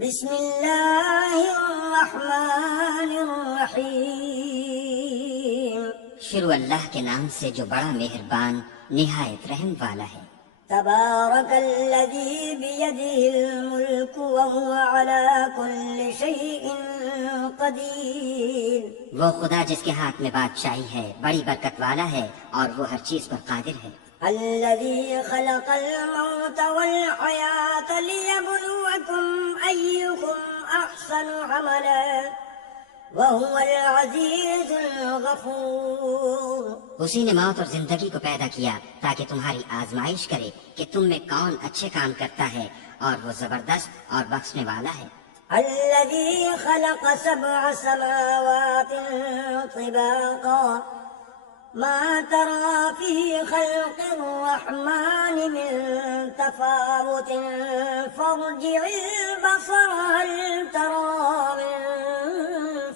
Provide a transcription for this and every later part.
بسم اللہ الرحمن الرحیم۔ شروع اللہ کے نام سے جو بڑا مہربان نہایت رحم والا ہے۔ تبارک الذی بیدہ الملک وہو علی کل شیء قدیر۔ وہ خدا جس کے ہاتھ میں بادشاہی ہے بڑی برکت والا ہے اور وہ ہر چیز پر قادر ہے۔ الذی خلق الموت والحیاة لیبلوکم ایکم احسن عملا وهو العزیز الغفور۔ اسی نے موت اور زندگی کو پیدا کیا تاکہ تمہاری آزمائش کرے کہ تم میں کون اچھے کام کرتا ہے، اور وہ زبردست اور بخشنے والا ہے۔ الذي خلق 7 سماوات طباقا ما ترى في خلق الرحمن من تفاوت فارجع البصر هل ترى من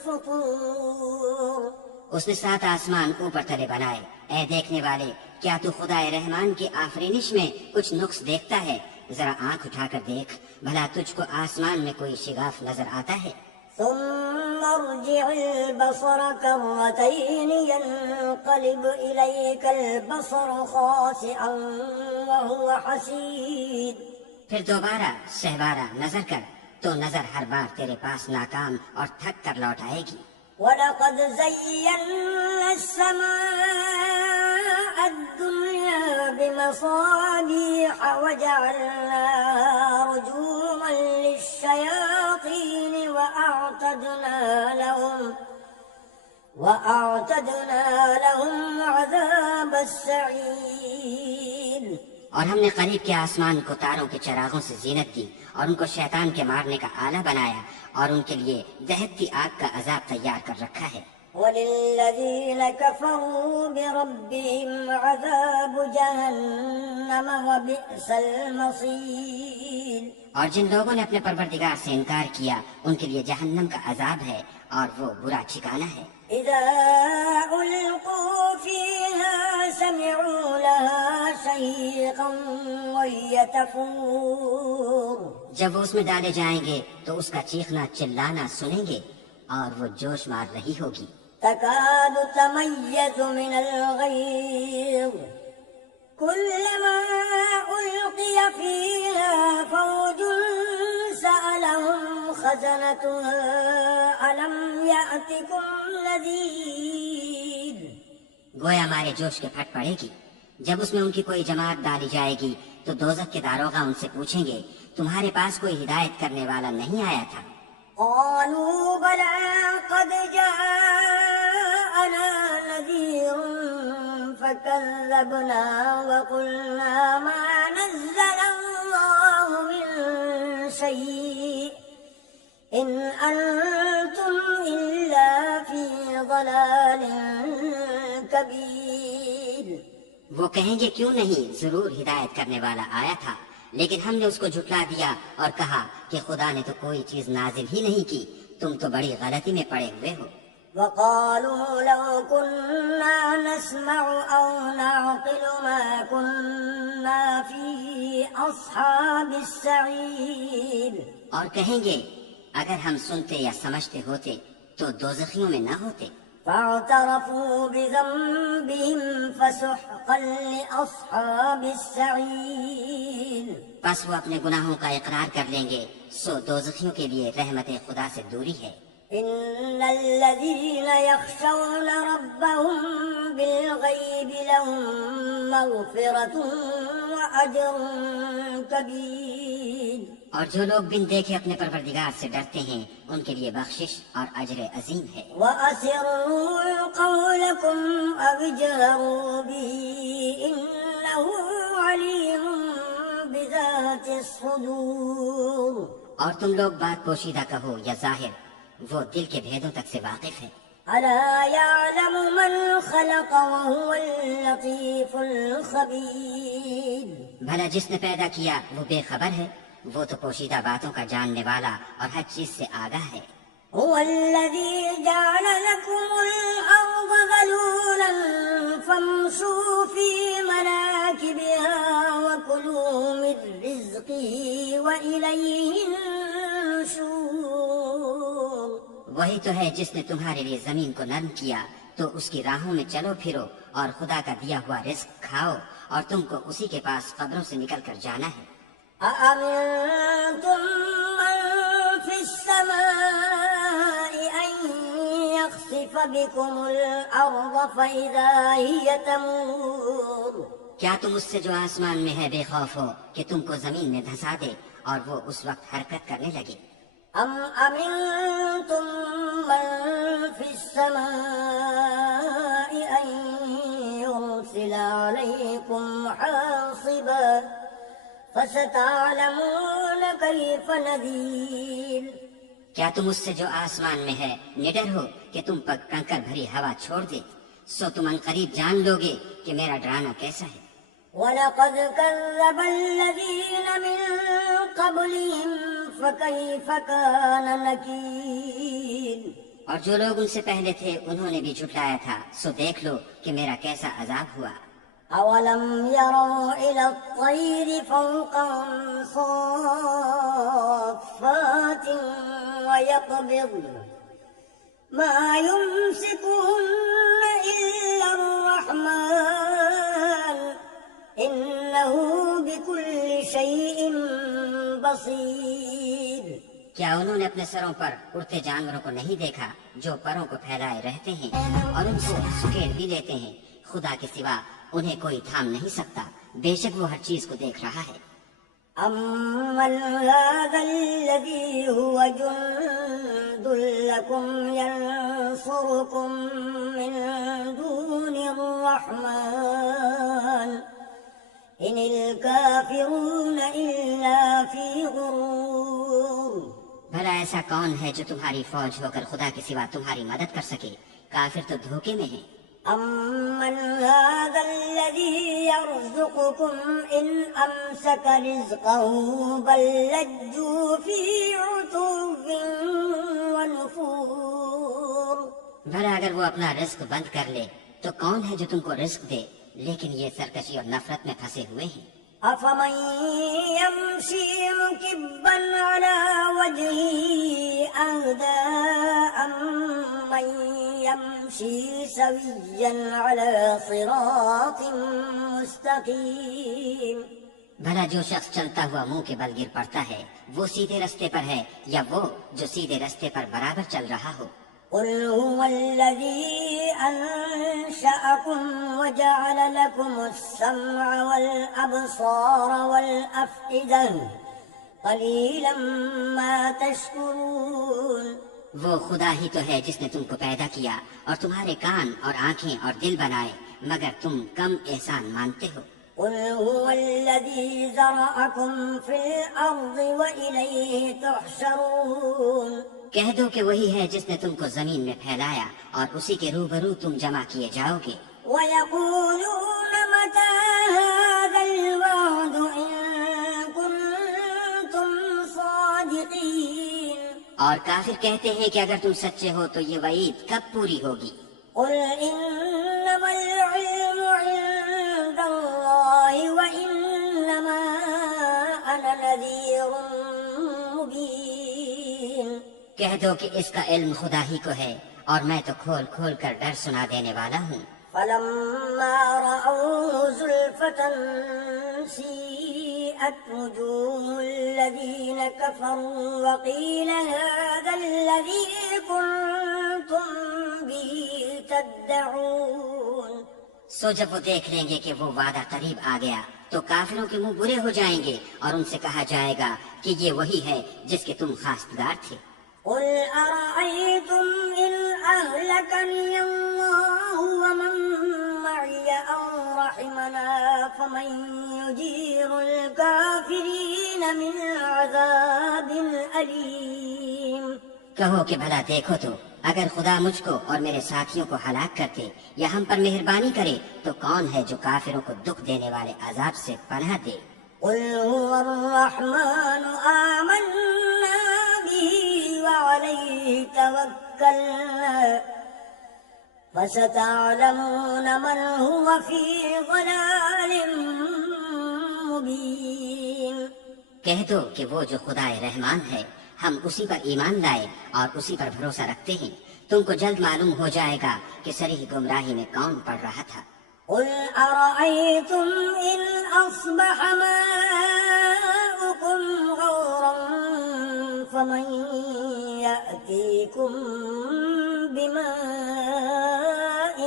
فطور۔ اس نے 7 آسمان اوپر تلے بنائے۔ اے دیکھنے والے، کیا تو خدا رحمان کی آفرینش میں کچھ نقص دیکھتا ہے؟ ذرا آنکھ اٹھا کر دیکھ، بھلا تجھ کو آسمان میں کوئی شگاف نظر آتا ہے؟ ثم ارجع البصر كرتين ينقلب إليك البصر خاسئا وهو حسير۔ پھر دوبارہ شہوارہ نظر کر تو نظر ہر بار تیرے پاس ناکام اور تھک کر لوٹ آئے گی۔ وَلَقَدْ زَيَّنَّا السَّمَاءَ الدُّنْيَا بِمَصَابِيحَ وَجَعَلْنَاهَا رُجُومًا لِلشَّيَاطِينِ وَأَعْتَدْنَا لَهُمْ عَذَابَ السَّعِيرِ۔ اور ہم نے قریب کے آسمان کو تاروں کے چراغوں سے زینت دی اور ان کو شیطان کے مارنے کا آلہ بنایا، اور ان کے لیے دہکتی آگ کا عذاب تیار کر رکھا ہے۔ وَلِلَّذِينَ كَفَرُوا بِرَبِّهِمْ عَذَابُ جَهَنَّمَ وَبِئْسَ الْمَصِيرُ۔ اور جن لوگوں نے اپنے پروردگار سے انکار کیا ان کے لیے جہنم کا عذاب ہے اور وہ برا ٹھکانہ ہے۔ إِذَا أُلْقُوا فِيهَا سَمِعُوا لَهَا شَهِيقًا وَهِيَ تَفُورُ۔ جب وہ اس میں ڈالے جائیں گے تو اس کا چیخنا چلانا سنیں گے اور وہ جوش مار رہی ہوگی۔ تَكَادُ تَمَيَّزُ مِنَ الْغَيْظِ كُلَّمَا أُلْقِيَ فِيهَا فَوْجٌ سَأَلَهُمْ خَزَنَتُهَا أَلَمْ يَأْتِكُمْ نَذِيرٌ۔ گویا مارے جوش کے پھٹ پڑے گی۔ جب اس میں ان کی کوئی جماعت ڈالی جائے گی تو دوزخ کے داروغہ ان سے پوچھیں گے تمہارے پاس کوئی ہدایت کرنے والا نہیں آیا تھا؟ قالوا بلى قد جاءنا نذير فكذبنا وقلنا ما نزل الله من شيء إن أنتم إلا في ضلال كبير۔ وہ کہیں گے کیوں نہیں، ضرور ہدایت کرنے والا آیا تھا، لیکن ہم نے اس کو جھٹلا دیا اور کہا کہ خدا نے تو کوئی چیز نازل ہی نہیں کی، تم تو بڑی غلطی میں پڑے ہوئے ہو۔ وقالوا لو كنا نسمع أو نعقل ما كنا في أصحاب السعير۔ اور کہیں گے اگر ہم سنتے یا سمجھتے ہوتے تو دوزخیوں میں نہ ہوتے۔ فاعترفوا بذنبهم فسحقا لأصحاب السعير۔ بس وہ اپنے گناہوں کا اقرار کر لیں گے، سو دوزخیوں کے لیے رحمت خدا سے دوری ہے۔ إن الذين يخشون ربهم بالغيب لهم مغفرة وأجر كبير۔ اور جو لوگ بن دیکھے اپنے پروردگار سے ڈرتے ہیں ان کے لیے بخشش اور اجر عظیم ہے۔ وَأَسِرُّوا قَوْلَكُمْ أَوِ اجْهَرُوا بِهِ إِنَّهُ عَلِيمٌ بِذَاتِ الصُّدُورِ۔ اور تم لوگ بات پوشیدہ کہو یا ظاہر، وہ دل کے بھیدوں تک سے واقف ہے۔ أَلَا يَعْلَمُ مَنْ خَلَقَ وَهُوَ اللَّطِيفُ الْخَبِيرُ۔ بھلا جس نے پیدا کیا وہ بے خبر ہے، وہ تو پوشیدہ باتوں کا جاننے والا اور ہر چیز سے آگاہ ہے۔ هو الذي جعل لكم الأرض ذلولا فامشوا في مناكبها وكلوا من رزقه وإليه النشور۔ وہی تو ہے جس نے تمہارے لیے زمین کو نرم کیا، تو اس کی راہوں میں چلو پھرو اور خدا کا دیا ہوا رزق کھاؤ، اور تم کو اسی کے پاس قبروں سے نکل کر جانا ہے۔ أأمنتم من في السماء أن يخسف بكم الأرض فإذا هي تمور؟ کیا تم اس سے جو آسمان میں ہے بے خوف ہو کہ تم کو زمین میں دھسا دے اور وہ اس وقت حرکت کرنے لگے؟ أم أمنتم من في السماء أن يرسل عليكم حاصبا فستعلمون كيف نذير؟ کیا تم اس سے جو آسمان میں ہے نڈر ہو کہ تم پر کنکر بھری ہوا چھوڑ دے؟ سو تم عنقریب جان لو گے کہ میرا ڈرانا کیسا ہے۔ وَلَقَدْ كَذَّبَ الَّذِينَ مِن قَبْلِهِمْ فَكَيْفَ كَانَ نَكِيرِ؟ اور جو لوگ ان سے پہلے تھے انہوں نے بھی جھٹلایا تھا، سو دیکھ لو کہ میرا کیسا عذاب ہوا۔ أَوَلَمْ يَرَوْا إِلَى الطَّيْرِ فَوْقَهُمْ صَافَّاتٍ وَيَقْبِضْنَ مَا يُمْسِكُهُنَّ إِلَّا الرَّحْمَنُ إِنَّهُ بِكُلِّ شَيْءٍ بَصِيرٌ۔ کیا انہوں نے اپنے سروں پر اڑتے جانوروں کو نہیں دیکھا جو پروں کو پھیلائے رہتے ہیں اور ان کو سکیڑ بھی لیتے ہیں؟ خدا کے سوا انہیں کوئی تھام نہیں سکتا، بے شک وہ ہر چیز کو دیکھ رہا ہے۔ أَمَّنْ هَذَا الَّذِي هُوَ جُنْدٌ لَكُمْ يَنْصُرُكُمْ مِنْ دُونِ الرَّحْمَنِ إِنِ الْكَافِرُونَ إِلَّا فِي غُرُورٍ۔ بھلا ایسا کون ہے جو تمہاری فوج ہو کر خدا کے سوا تمہاری مدد کر سکے؟ کافر تو دھوکے میں ہیں۔ أَمَّنْ هَذَا الَّذِي يَرْزُقُكُمْ إِنْ أَمْسَكَ رِزْقَهُ بَلْ لَجُّوا فِي عُتُوٍّ وَنُفُورٍ۔ بھلا اگر وہ اپنا رزق بند کر لے تو کون ہے جو تم کو رزق دے؟ لیکن یہ سرکشی اور نفرت میں پھنسے ہوئے ہیں۔ أَفَمَن يَمْشِي مُكِبًّا عَلَى وَجْهِهِ أَهْدَىٰ أَمَّن يَمْشِي سَوِيًّا عَلَى صِرَاطٍ مُّسْتَقِيمٍ؟ بھلا جو شخص چلتا ہوا منہ کے بل گر پڑتا ہے وہ سیدھے رستے پر ہے یا وہ جو سیدھے رستے پر برابر چل رہا ہو؟ قُلْ هُوَ الَّذِي أَنشَأَكُمْ وَجَعَلَ لَكُمُ السَّمْعَ وَالْأَبْصَارَ وَالْأَفْئِدَةَ قَلِيلًا مَا تَشْكُرُونَ۔ وہ خدا ہی تو ہے جس نے تم کو پیدا کیا اور تمہارے کان اور آنکھیں اور دل بنائے، مگر تم کم احسان مانتے ہو۔ قُلْ هُوَ الَّذِي ذَرَأَكُمْ فِي الْأَرْضِ وَإِلَيْهِ تُحْشَرُونَ۔ کہہ دو کہ وہی ہے جس نے تم کو زمین میں پھیلایا اور اسی کے روبرو تم جمع کیے جاؤ گے۔ وَيَقُولُونَ مَتَىٰ هَٰذَا الْوَعْدُ إِن كُنتُمْ صَادِقِينَ۔ اور کافر کہتے ہیں کہ اگر تم سچے ہو تو یہ وعید کب پوری ہوگی؟ قُلْ إِنَّمَا الْعِلْمُ عِندَ اللَّهِ وَإِنَّمَا أَنَا نَذِيرٌ مُّبِينٌ۔ کہہ دو کہ اس کا علم خدا ہی کو ہے اور میں تو کھول کھول کر ڈر سنا دینے والا ہوں۔ فَلَمَّا رَأَوْهُ زُلْفَةً سِيئَتْ وُجُوهُ الَّذِينَ كَفَرُوا وَقِيلَ هَٰذَا الَّذِي كُنتُم بِهِ تَدَّعُونَ۔ سو جب وہ دیکھ لیں گے کہ وہ وعدہ قریب آ گیا تو کافروں کے منہ برے ہو جائیں گے اور ان سے کہا جائے گا کہ یہ وہی ہے جس کے تم خواستگار تھے۔ قُلْ أَرَأَيْتُمْ إِنْ أَهْلَكَنِيَ اللَّهُ وَمَن مَّعِيَ أَوْ رَحِمَنَا فَمَن يُجِيرُ الْكَافِرِينَ مِنْ عَذَابٍ أَلِيمٍ۔ کہو کہ بھلا دیکھو تو اگر خدا مجھ کو اور میرے ساتھیوں کو ہلاک کرتے یا ہم پر مہربانی کرے تو کون ہے جو کافروں کو دکھ دینے والے عذاب سے پناہ دے؟ قُلْ هُوَ الرَّحْمَٰنُ آمَنَّا بِهِ وَعَلَيْهِ تَوَكَّلْنَا فَسَتَعْلَمُونَ مَنْ هُوَ فِي ضَلَالٍ مُّبِينٍ۔ کہہ دو کہ وہ جو خدائے رحمان ہے ہم اسی پر ایمان لائے اور اسی پر بھروسہ رکھتے ہیں، تم کو جلد معلوم ہو جائے گا کہ صریح گمراہی میں کون پڑ رہا تھا۔ قل أرأيتم إن أصبح ماؤكم غورا فمن يأتيكم بماء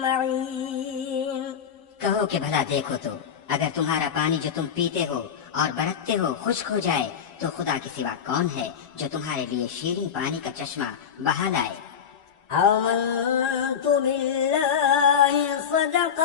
معين۔ کہو کہ بھلا دیکھو تو اگر تمہارا پانی جو تم پیتے ہو اور برتتے ہو خشک ہو جائے تو خدا کے سوا کون ہے جو تمہارے لیے شیریں پانی کا چشمہ بہا لائے۔ آمنت بالله صدق